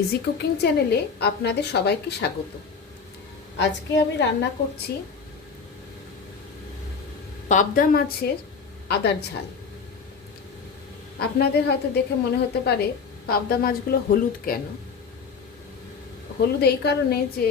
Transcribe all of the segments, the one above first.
Easy cooking চ্যানেলে আপনাদের সবাইকে স্বাগত। আজকে আমি রান্না করছি পাবদা মাছের আদার ঝাল। আপনাদের হয়তো দেখে মনে হতে পারে পাবদা মাছগুলো হলুদ কেন। হলুদ এই কারণে যে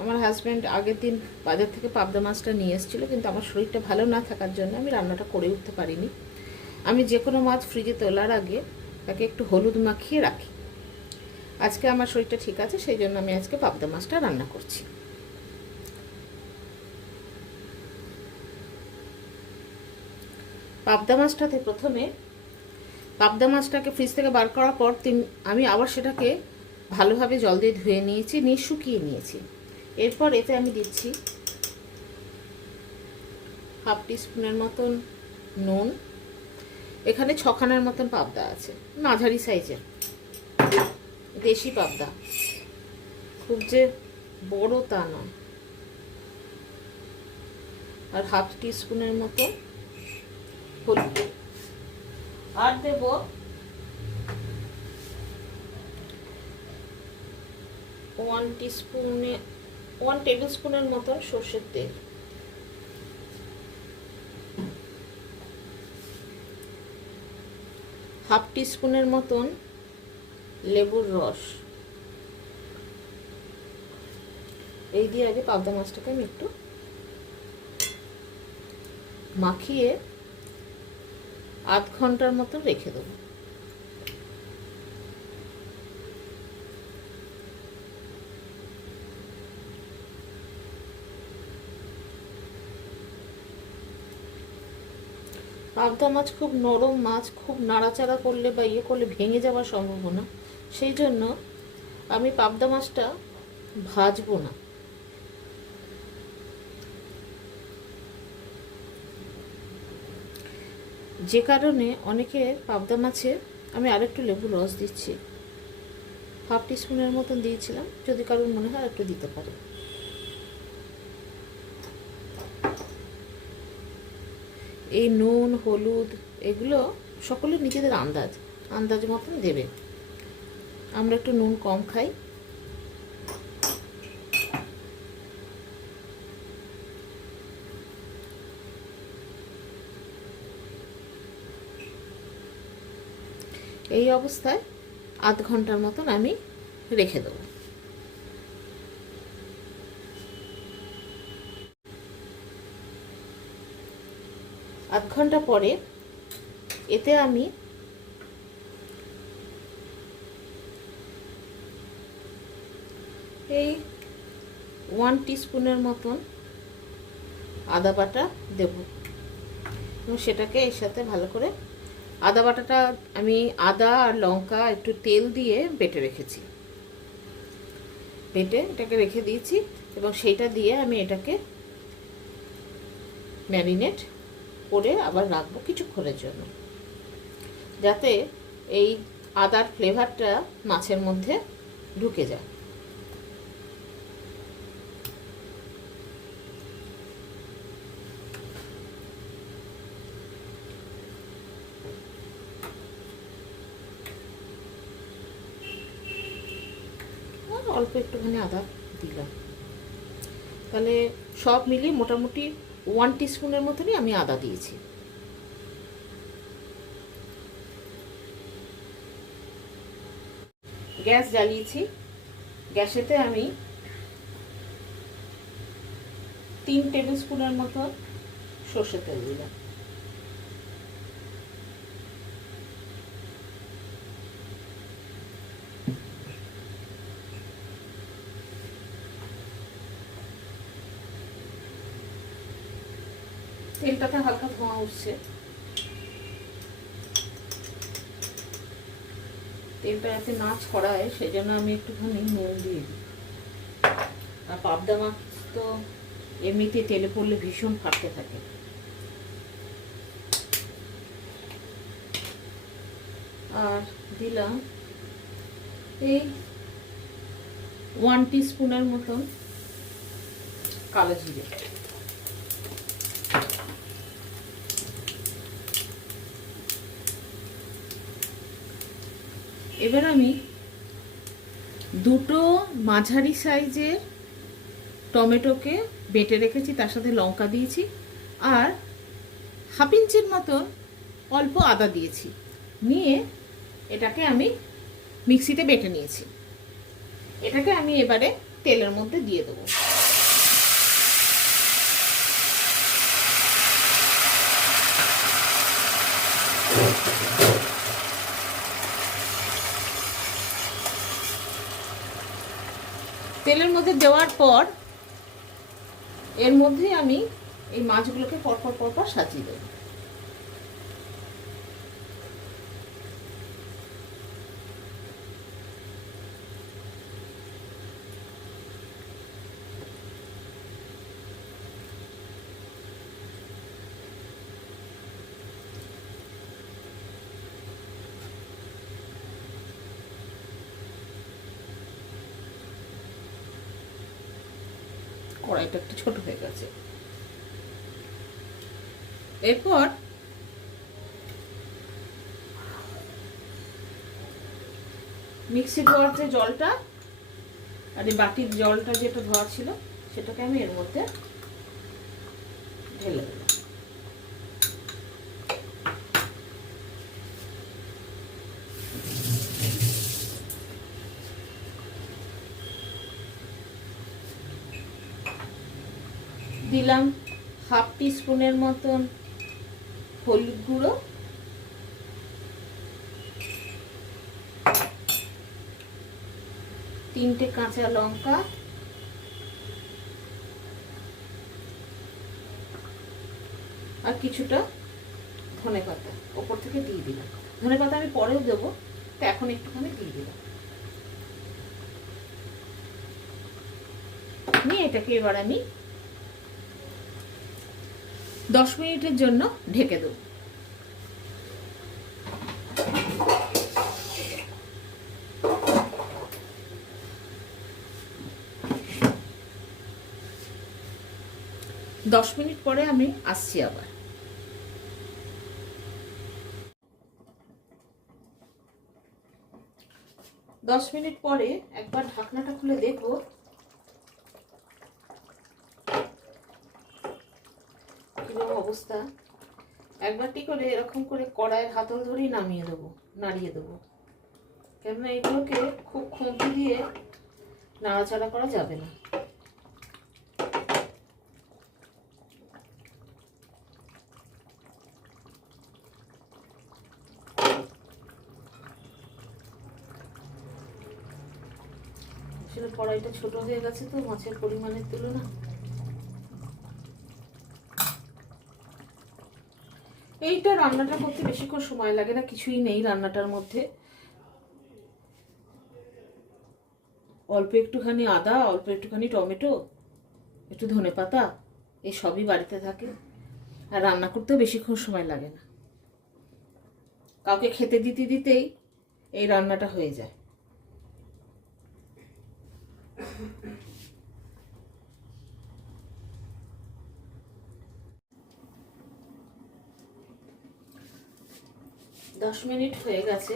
আমার হাজব্যান্ড আগের দিন বাজার থেকে পাবদা মাছটা নিয়ে এসেছিলো, কিন্তু আমার শরীরটা ভালো না থাকার জন্য আমি রান্নাটা করে উঠতে পারিনি। আমি যে কোনো মাছ ফ্রিজে তোলার আগে তাকে একটু হলুদ মাখিয়ে রাখি। আজকে আমার শরীরটা ঠিক আছে, সেই জন্য আমি আজকে পাবদা মাছটা রান্না করছি। পাবদা মাছটাতে প্রথমে পাবদা মাছটাকে ফ্রিজ থেকে বার করার পর আমি আবার সেটাকে ভালোভাবে জল দিয়ে ধুয়ে নিয়েছি, নিয়ে শুকিয়ে নিয়েছি। এরপর এতে আমি দিচ্ছি হাফ টিস্পুনের মতন নুন। এখানে 6খানার মতন পাবদা আছে, মাঝারি সাইজের দেশি পাবদা, খুব যে বড় তা নয়। আর হাফ টিস্পুনের মতো হলুদ, আর দেব 1 টেবিল স্পুনের মতন সর্ষের তেল। হাফ টিস্পুনের মতন লেবুর রস। এই দিয়ে আগে পাবদা মাছটাকে আমি একটু মাখিয়ে আধ ঘন্টার মতো রেখে দেবো। পাবদা মাছ খুব নরম মাছ, খুব নাড়াচাড়া করলে বা ইয়ে করলে ভেঙে যাওয়ার সম্ভাবনা, সেই জন্য আমি পাবদা মাছটা ভাজবো না। যে কারণে অনেকে পাবদা মাছে আমি আরেকটু লেবুর রস দিচ্ছি, হাফ টিস্পুনের মতন দিয়েছিলাম, যদি কারোর মনে হয় একটু দিতে পারে। এই নুন হলুদ এগুলো সকলে নিজেদের আন্দাজ মতন দেবে। আমরা একটু নুন কম খাই। এই অবস্থায় আধ ঘন্টার মতন আমি রেখে দেবো। আধ ঘন্টা পরে এতে আমি এই 1 টিস্পুনের মতন আদা বাটা দেব, এবং সেটাকে এর সাথে ভালো করে আদা বাটাটা আমি আদা আর লঙ্কা একটু তেল দিয়ে বেটে রেখেছি, বেটে এটাকে রেখে দিয়েছি, এবং সেইটা দিয়ে আমি এটাকে ম্যারিনেট করে আবার রাখবো কিছুক্ষণের জন্য, যাতে এই আদার ফ্লেভারটা মাছের মধ্যে ঢুকে যায়। অল্প একটুখানি আদা দিলাম, তাহলে সব মিলিয়ে মোটামুটি 1 টিস্পুনের মতনই আমি আদা দিয়েছি। গ্যাস জ্বালিয়েছি, গ্যাসেতে আমি 3 টেবিল স্পুনের মতো সর্ষের তেল দিলাম। তেলটাতে হালকা ধোঁয়া উঠছে, তেলটা যাতে না ছড়ায় সেই জন্য আমি একটুখানি নুন দিয়ে দিই। আর পাবদা মাছ তো এমনিতে তেলে পড়লে ভীষণ ফাটতে থাকে। আর দিলাম এই 1 টিস্পুনের মতন কালো জিরে। এবার আমি দুটো মাঝারি সাইজের টমেটোকে বেটে রেখেছি, তার সাথে লঙ্কা দিয়েছি, আর হাফ ইঞ্চির মতন অল্প আদা দিয়েছি। নিয়ে এটাকে আমি মিক্সিতে বেটে নিয়েছি। এটাকে আমি এবারে তেলের মধ্যে দিয়ে দেবো। তেলের মধ্যে দেওয়ার পর এর মধ্যে আমি এই মাছগুলোকে পরপর পরপর সাজিয়ে দেবো। কড়াইটা একটু ছোট হয়ে গেছে। এরপর মিক্সি ধোয়ার যে জলটা আর এই বাটির জলটা যেটা ধোয়া ছিল সেটাকে আমি এর মধ্যে ঢেলে দেব। দিলাম হাফ টিস্পুনের মতন হলুদ গুঁড়ো, তিনটে কাঁচা লঙ্কা, আর কিছুটা ধনেপাতা ওপর থেকে দিয়ে দিলাম। ধনেপাতা আমি পরেও দেবো, তো এখন একটুখানি দিয়ে দিলাম। নিয়ে এটাকে এবার আমি 10 মিনিটের জন্য ঢেকে দেবো। দশ মিনিট পরে আমি আসছি আবার। দশ মিনিট পরে একবার ঢাকনাটা খুলে দেখবো কিরকম অবস্থা। একবারটি করে এরকম করে কড়াইয়ের হাতল ধরেই নামিয়ে দেবো, নাড়িয়ে দেবো, কেননা এগুলোকে খুব খুঁটি দিয়ে নাড়াচাড়া করা যাবে না। আসলে কড়াইটা ছোট হয়ে গেছে তো মাছের পরিমাণের তুলনা। এইটা রান্নাটা করতে বেশিক্ষণ সময় লাগে না, কিছুই নেই রান্নাটার মধ্যে। অল্প একটুখানি আদা, অল্প একটুখানি টমেটো, একটু ধনেপাতা, এই সবই বাড়িতে থাকে, আর রান্না করতেও বেশিক্ষণ সময় লাগে না। কাউকে খেতে দিতে দিতেই এই রান্নাটা হয়ে যায়। দশ মিনিট হয়ে গেছে।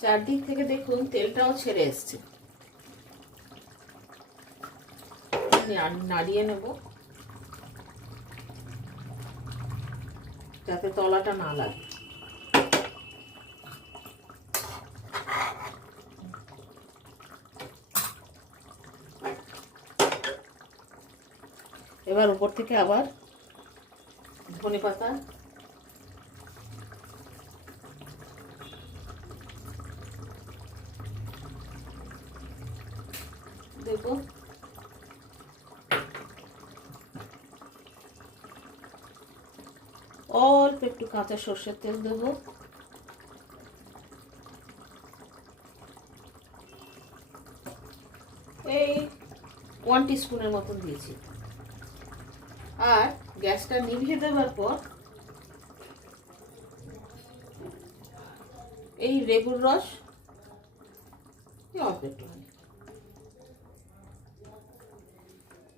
চারদিক থেকে দেখুন তেলটাও ছেড়ে এসছে। নাড়িয়ে নেব যাতে তলাটা না লাগে। এবার উপর থেকে আবার ধনেপাতা, দেবো। অল্প একটু কাঁচা সর্ষের তেল দেবো। এই 1 টিস্পুনের মতন দিয়েছি। আর গ্যাসটা নিভিয়ে দেওয়ার পর এই লেবুর রস অল্প একটুখানি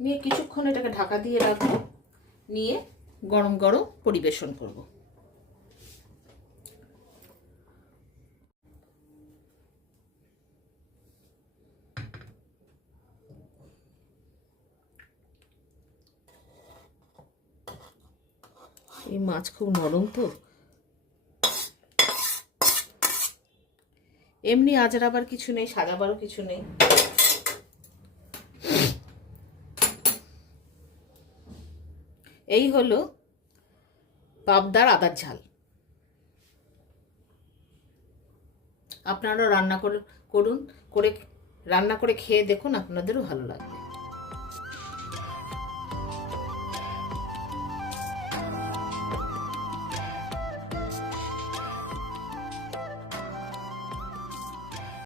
নিয়ে কিছুক্ষণ এটাকে ঢাকা দিয়ে রাখবো, নিয়ে গরম গরম পরিবেশন করব। এই মাছ খুব নরম তো, এমনি আজরাবার কিছু নেই, সাজাবারও কিছু নেই। এই হলো পাবদার আদার ঝাল। আপনারাও রান্না করে রান্না করে খেয়ে দেখুন, আপনাদেরও ভালো লাগবে।